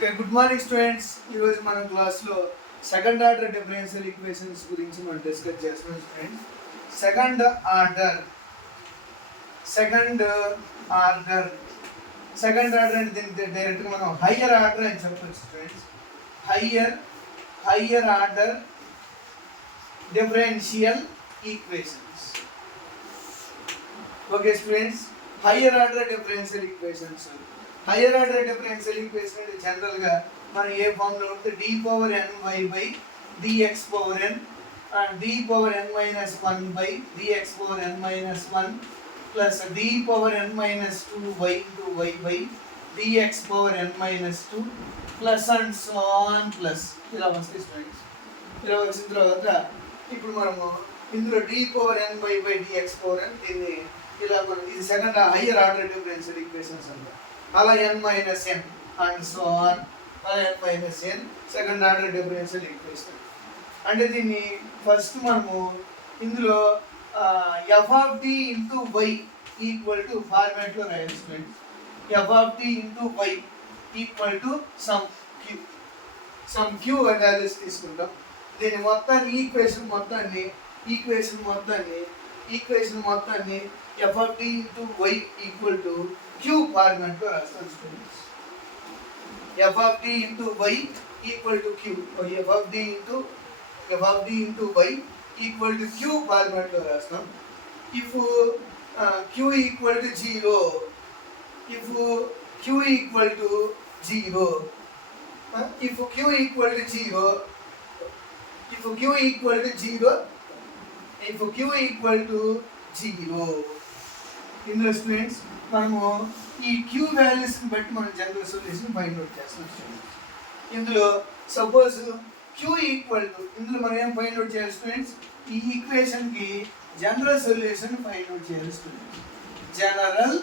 Okay, good morning students. ఈరోజు మన క్లాస్లో సెకండ్ ఆర్డర్ డిఫరెన్షియల్ ఈక్వేషన్స్ గురించి మనం డిస్కస్ చేస్తున్నాం students. Second order second order అంటే దీనికి డైరెక్ట్గా మనం హయ్యర్ ఆర్డర్ అని చెప్పచ్చు students. Higher order differential equations. Okay students, higher order differential equations. Higher order differential equation అంటే జనరల్గా మనం ఏ ఫామ్లో ఉంటే d power ny by dx power n and d power n minus 1 by dx power n minus 1 plus d power n minus 2y into y by dx power n minus 2 plus and so on plus ఇలా వస్తాయి students. ఇలా వచ్చిన తర్వాత ఇప్పుడు మనము ఇందులో d power n by dx power n దీన్ని ఇలా మనం ఇది second higher order differential equations అంటారు. అలా n minus n and so on అలా n minus n second order differential equation. అంటే దీన్ని ఫస్ట్ మనము ఇందులో F of T into Y equal to ఫార్మాట్లో రాయాలి students. F of T into Y equal to some Q values తీసుకుంటాం. దీన్ని మొత్తాన్ని ఈక్వేషన్ మొత్తాన్ని F of T into Y equal to Q ఫార్మాట్లో రాస్తాం students. F of T into Y equal to Q, F of T into Y equal to Q ఫార్మాట్లో రాస్తాం. If Q equal to zero, if Q equal to zero ఇందులో students మనము ఈ Q వాల్యూస్ని బట్టి మనం జనరల్ సొల్యూషన్ ఫైండ్ అవుట్ చేస్తాం students. ఇందులో సపోజ్ క్యూ ఈక్వల్ టు ఇందులో మనం ఏం ఫైండ్ అవుట్ చేయాలి స్టూడెంట్స్? ఈ ఈక్వేషన్కి జనరల్ సొల్యూషన్ ఫైండ్ అవుట్ చేయాలి స్టూడెంట్స్. జనరల్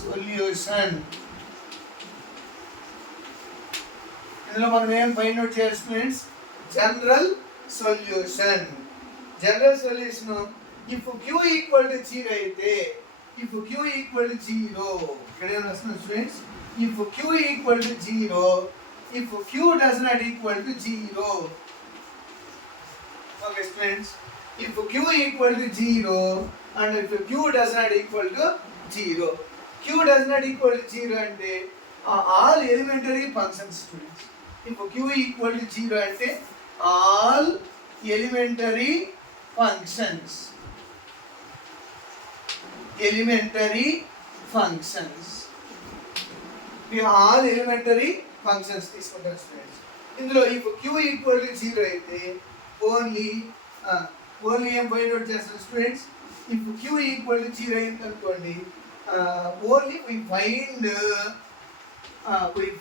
సొల్యూషన్ ఇందులో మనం ఏం ఫైండ్ అవుట్ చేయాలి students? General solution if Q equal to zero అయితే, if Q equal to zero ఇక్కడ ఏం రాస్తున్నాం students? If Q equal to zero, if Q does not equal to zero. Okay students, if Q equal to zero and if Q does not equal to zero. Q does not equal to zero అంటే all elementary functions students. If Q equal to zero అంటే all elementary functions. All elementary functions తీసుకుంటాం students. ఇందులో if Q equal to zero అయితే only ఏం find out చేస్తాం students? If Q equal to zero అయింది అనుకోండి, only we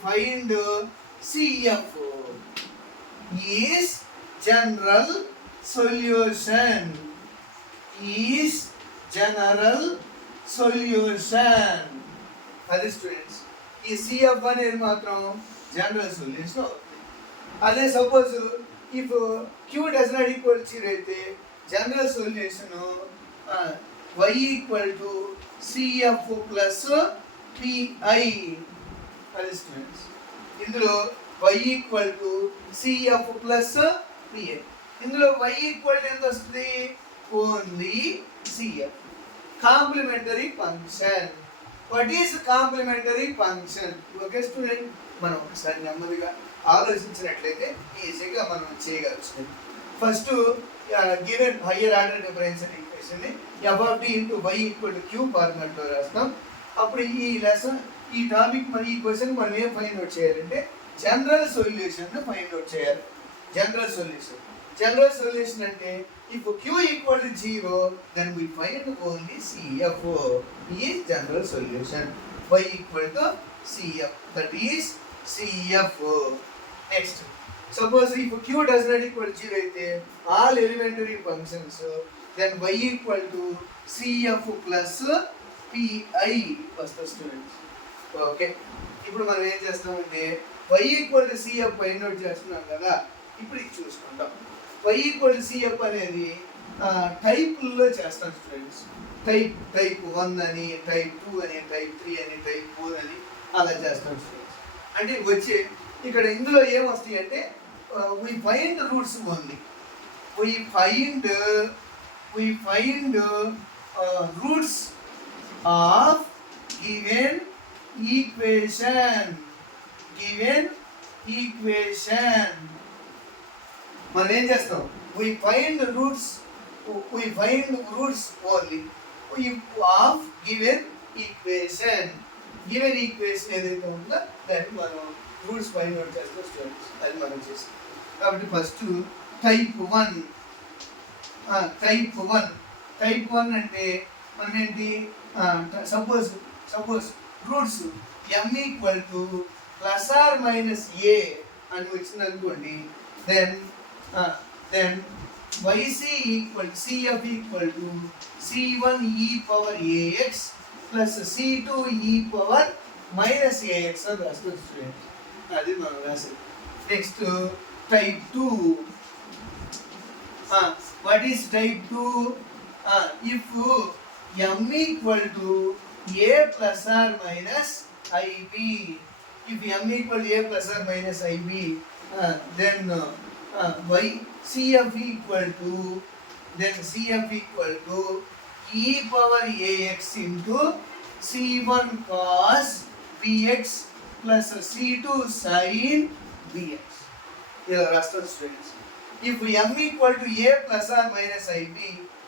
find CF is general solution. అది students. ఈ సిఎఫ్ అనేది మాత్రం జనరల్ సొల్యూషన్ అవుతుంది. అదే suppose if Q does not equal zero అయితే general solution Y equal to CF plus PI. అది స్టూడెంట్స్. ఇందులో Y equal to CF plus PI. ఇందులో వై ఈక్వల్ టు ఎంత వస్తుంది? Only CF. Complementary function. What is complementary function? Okay student, మనం ఒకసారి నెమ్మదిగా ఆలోచించినట్లయితే ఈజీగా మనం చేయగలుగుతాం. First given higher order differential equation F of T into Y equal to Q ఫార్మాట్లో రాస్తాం. అప్పుడు ఈ లెసన్, ఈ టాపిక్ మరి ఈ క్వశ్చన్ మనం ఏం ఫైండ్ అవుట్ చేయాలంటే జనరల్ సొల్యూషన్ ఫైండ్ అవుట్ చేయాలి. జనరల్ సొల్యూషన్ అంటే if q equal to 0 then we find only CF is general solution. Y equal to CF, that is CF. Next, suppose if q does not equal to 0 అయితే all elementary functions then y equal to CF plus PI వస్తుంది students. Okay, ఇప్పుడు మనం ఏం చేస్తామంటే y equal to CF find out చేస్తున్నాం కదా. ఇప్పుడు ఇది చూసుకుంటాం. y ఈక్వల్ టు సిఎఫ్ అనేది టైపుల్లో చేస్తాం స్టూడెంట్స్. టైప్ 1 అని, టైప్ 2 అని, టైప్ 3 అని, టైప్ 4 అని అలా చేస్తాం స్టూడెంట్స్. అంటే వచ్చే ఇక్కడ ఇందులో ఏమొస్తాయి అంటే we find roots only. We find roots of given equation. మనం ఏం చేస్తాం? we find roots only of given equation ఏదైతే ఉందో దాన్ని మనం రూట్స్ ఫైండ్ అవుట్ చేస్తాం స్టూడెంట్స్. అది మనం చేస్తాం. కాబట్టి ఫస్ట్ టైప్ వన్ అంటే మనం ఏంటి? Suppose roots m equal to plus or minus A అని వచ్చింది అనుకోండి, then yc equal cf equal to c1 e power ax plus c2 e power minus ax అని రాస్తాం స్టూడెంట్. అది మనం రాసేది. Next type 2. What is type 2? If m equal to a plus or minus ib, if m equal a plus or minus ib, then cf equal to e power ax into c1 cos bx plus c2 sin bx. ఇలా రాస్తాం students. if m equal to a plus or minus ib,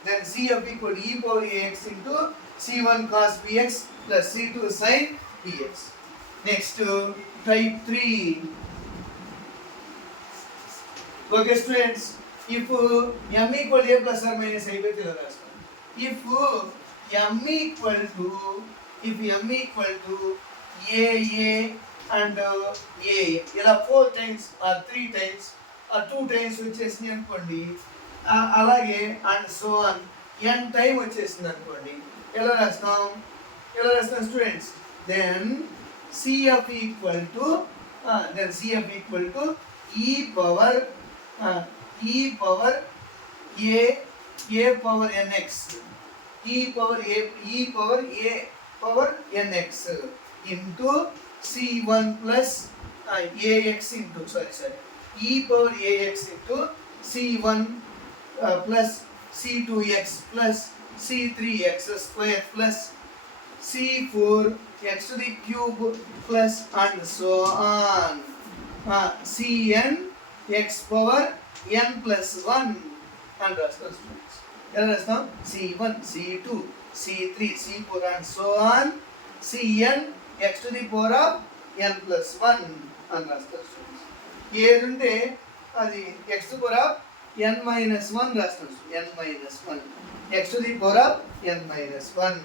then cf equal to e power ax into c1 cos bx plus c2 sin bx. Next, type 3. Okay, students. If m equal to a plus or minus ib, if m equal to a and a, ఇలా 4 times or 3 times or 2 times వచ్చేసింది అనుకోండి, అలాగే and so on n time వచ్చేసింది అనుకోండి, ఎలా రాస్తాం students? Then cf equal to e power a power nx, e power nx into c1 plus ax into e power ax into c1 plus c2x plus c3x square plus c4 x to the cube plus and so on. cn x power n plus 1 and రాస్తాం students. ఎలా రాస్తాం? c1 c2 c3 c4 and so on, cn x to the power of n plus 1 అని రాస్తాం students. ఏది ఉంటే అది x to the power of n minus 1 రాస్తాం. n minus 1 x to the power of n minus 1.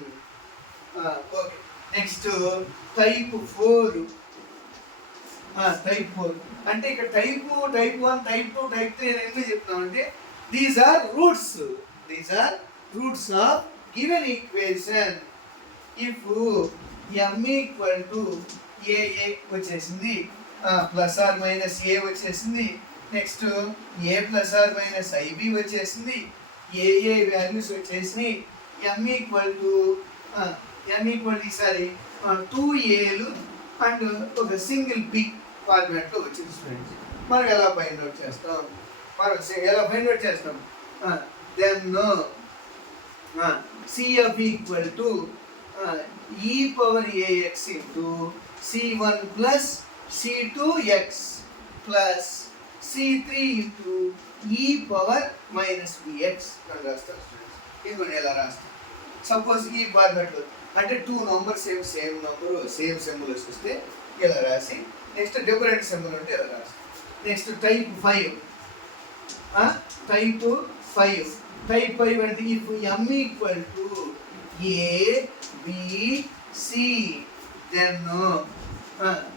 Okay. Next type 4. అంటే ఇక్కడ type 1 type 2 type 3 అని ఎందుకు చెప్తున్నామంటే these are roots of given equation. If m equal to A వచ్చేసింది, plus or minus A వచ్చేసింది, next A plus or minus IB వచ్చేసింది, A values వచ్చేసినాయి, m equal to ఈసారి 2 ఏలు అండ్ ఒక సింగిల్ బి ఫార్మాట్లో వచ్చింది స్టూడెంట్స్. మనం ఎలా ఫైండ్ అవుట్ చేస్తాం? Then cf equal to e power ax into c1 plus c2x plus c3 into e power minus bx అని రాస్తాం స్టూడెంట్స్. ఇది మనం ఎలా రాస్తాం? సపోజ్ ఈ ఫార్మాట్లో అంటే 2 numbers same number same symbols వస్తే ఇలా రాసి, నెక్స్ట్ డిఫరెంట్ సింబల్ ఉంటే ఇలా రాసి. నెక్స్ట్ టైప్ 5 అంటే if m equal to A B C,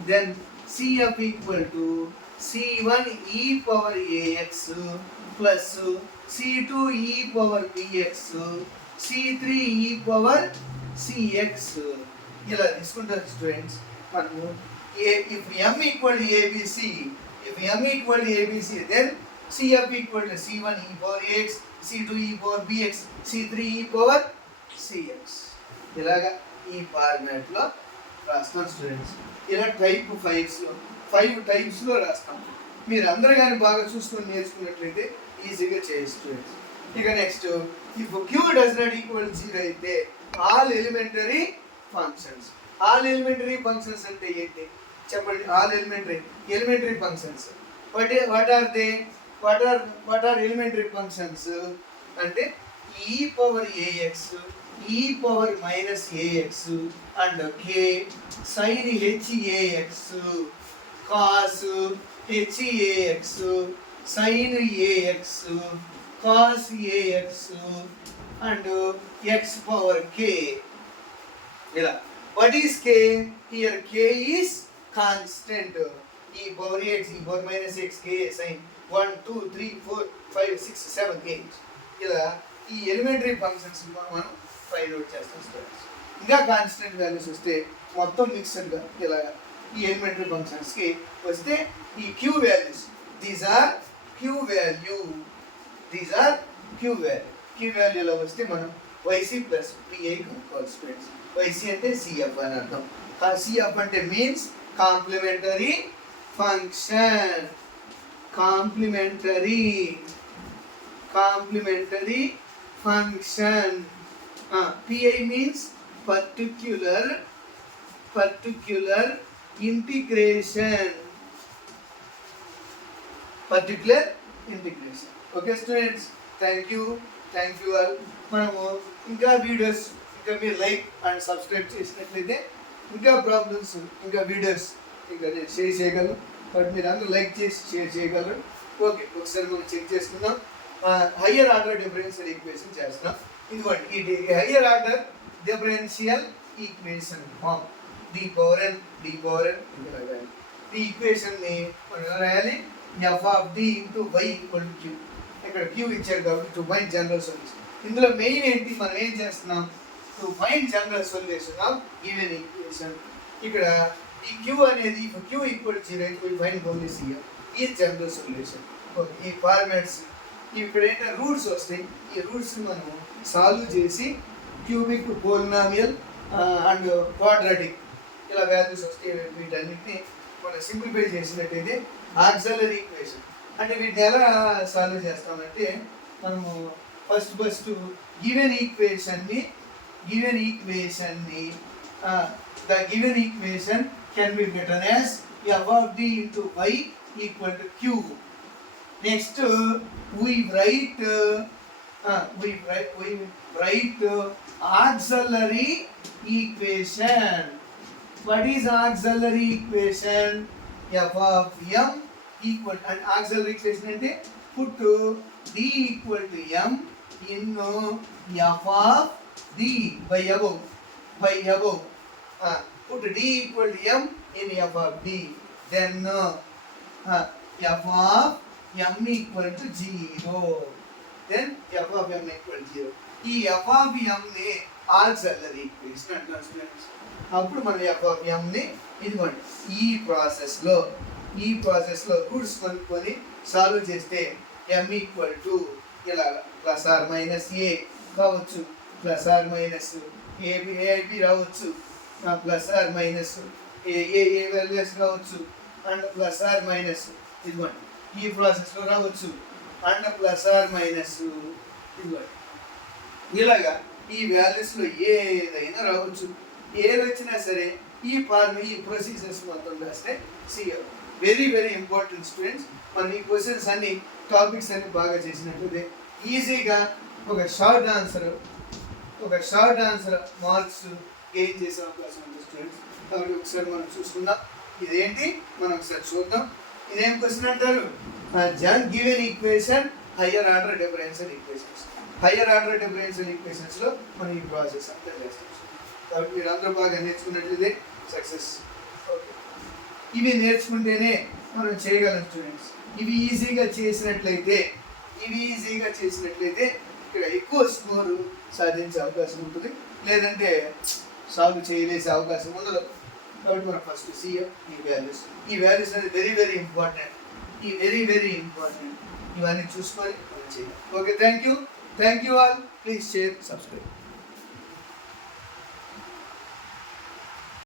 then cf equal to c1 e power ax plus c2 e power bx c3 e power cx ఇలా తీసుకుంటారు students. మనము if m equal to abc, then cf equal to c1 e power ax, c2 e power bx, c3 e power cx. ఇలాగా ఈ ఫార్మాట్లో రాస్తాం students. ఇలా type 5 టైప్స్లో రాస్తాం. మీరు అందరూ కానీ బాగా చూసుకొని నేర్చుకున్నట్లయితే ఈజీగా చేయొచ్చు స్టూడెంట్స్. ఇక next, if Q does not equal 0 అయితే all elementary functions. All elementary functions అంటే ఏంటి చెప్పండి? All elementary functions what are elementary functions అంటే e power ax, e power minus ax and k sin hax, cos hax, sin ax, cos ax and x power k. ఇలా what is k? Here k is constant. e power x, e power minus x, k sin 1 2 3 4 5 6 7 8. ఇలా ఈ elementary functions మనం find out చేస్తాం students. ఇంకా constant values వస్తే మొత్తం మిక్స్డ్గా ఇలా ఈ ఎలిమెంటరీ ఫంక్షన్స్కి వస్తే ఈ Q values, these are Q value. క్యూ వాల్యూలో వస్తే మనం వైసీ ప్లస్ పిఐ కనుక్కోవాలి స్టూడెంట్స్. వైసీ అంటే సిఎఫ్ అని అర్థం. సిఎఫ్ అంటే means complementary function. Complementary function. PI means particular integration. Okay students, thank you all. మనము ఇంకా వీడియోస్ ఇంకా మీరు లైక్ అండ్ సబ్స్క్రైబ్ చేసినట్లయితే ఇంకా ప్రాబ్లమ్స్ ఇంకా వీడియోస్ ఇంకా నేను షేర్ చేయగలను. బట్ మీరు అందరూ లైక్ చేసి షేర్ చేయగలరు. ఓకే, ఒకసారి మనం చెక్ చేసుకుందాం. హయ్యర్ ఆర్డర్ డిఫరెన్షియల్ ఈక్వేషన్ చేస్తున్నాం. ఇదిగోండి ఈ higher order differential equation form d power n ఇంకా రాయాలి. ఈ ఈక్వేషన్ని మనం రాయాలి f of d into y equal to q. ఇక్కడ q ఇచ్చారు కాబట్టి టు ఫైండ్ జనరల్ సొల్యూషన్. ఇందులో మెయిన్ ఏంటి, మనం ఏం చేస్తున్నాం? To find general solution of given equation. ఇక్కడ ఈ q అనేది q ఈక్వల్ టు 0 అయితే ఫైండ్ ఓన్లీ c ఈ జనరల్ సొల్యూషన్. ఓకే, ఈ ఫార్మాట్స్ ఇక్కడ ఏంటంటే రూట్స్ వస్తాయి. ఈ రూట్స్ని మనం సాల్వ్ చేసి క్యూబిక్, పోలినామియల్ అండ్ క్వాడ్రాటిక్ ఇలా వాల్యూస్ వస్తాయి. వీటన్నిటిని మనం సింప్లిఫై చేసినట్టయితే ఆక్సిలరీ ఈక్వేషన్. అంటే వీటిని ఎలా సాల్వ్ చేస్తామంటే మనము ఫస్ట్ గివెన్ ఈక్వేషన్ని the given equation can be written as f of d into y equal to q. Next we write auxiliary equation. What is auxiliary equation? F of m equal, and auxiliary equation ante put d equal to m in f of d by above. Put d equal to m in f of d, then f of m equal to 0, then f of m equal to 0. ఈ f of m ని auxiliary equation అంటారు students. అప్పుడు మనం f of m ని ఇదిగోండి ఈ ప్రాసెస్లో roots కనుక్కొని సాల్వ్ చేస్తే m ఈక్వల్ టు ఇలా ప్లస్ ఆర్ మైనస్ ఏ కావచ్చు, ప్లస్ ఆర్ మైనస్ ఏబి రావచ్చు, plus or minus A values కావచ్చు, అండ్ ప్లస్ ఆర్ మైనస్ ఇదిగోండి ఈ ప్రాసెస్లో రావచ్చు, అండ్ ప్లస్ ఆర్ మైనస్ ఇదిగోండి ఇలాగా ఈ వాల్యూస్లో ఏదైనా రావచ్చు. ఏది వచ్చినా సరే ఈ ప్రొసీజర్స్ మొత్తం రాస్తే సిఎఫ్. Very important students. మనం ఈ క్వశ్చన్స్ అన్ని టాపిక్స్ అన్ని బాగా చేసినట్లయితే ఈజీగా ఒక షార్ట్ ఆన్సర్ మార్క్స్ గెయిన్ చేసే అవకాశం ఉంది స్టూడెంట్స్. కాబట్టి ఒకసారి మనం చూసుకుందాం. ఇదేంటి మనం ఒకసారి చూద్దాం. ఇదేం క్వశ్చన్ అంటారు? Given equation higher order differential ఈక్వేషన్స్లో మనం ఈ ప్రాసెస్ అంతా చేస్తాం. కాబట్టి మీరు అందరూ బాగా నేర్చుకున్నట్లయితే సక్సెస్. ఓకే, ఇవి నేర్చుకుంటేనే మనం చేయగలం స్టూడెంట్స్. ఇవి ఈజీగా చేసినట్లయితే ఇక్కడ ఎక్కువ స్కోరు సాధించే అవకాశం ఉంటుంది, లేదంటే సాల్వ్ చేయలేసే అవకాశం ఉండదు. కాబట్టి మనం ఫస్ట్ సిఎఫ్ ఈ వాల్యూస్ అనేది వెరీ ఇంపార్టెంట్. ఇవన్నీ చూసుకొని మనం చేయాలి. Okay, thank you all. Please share, subscribe.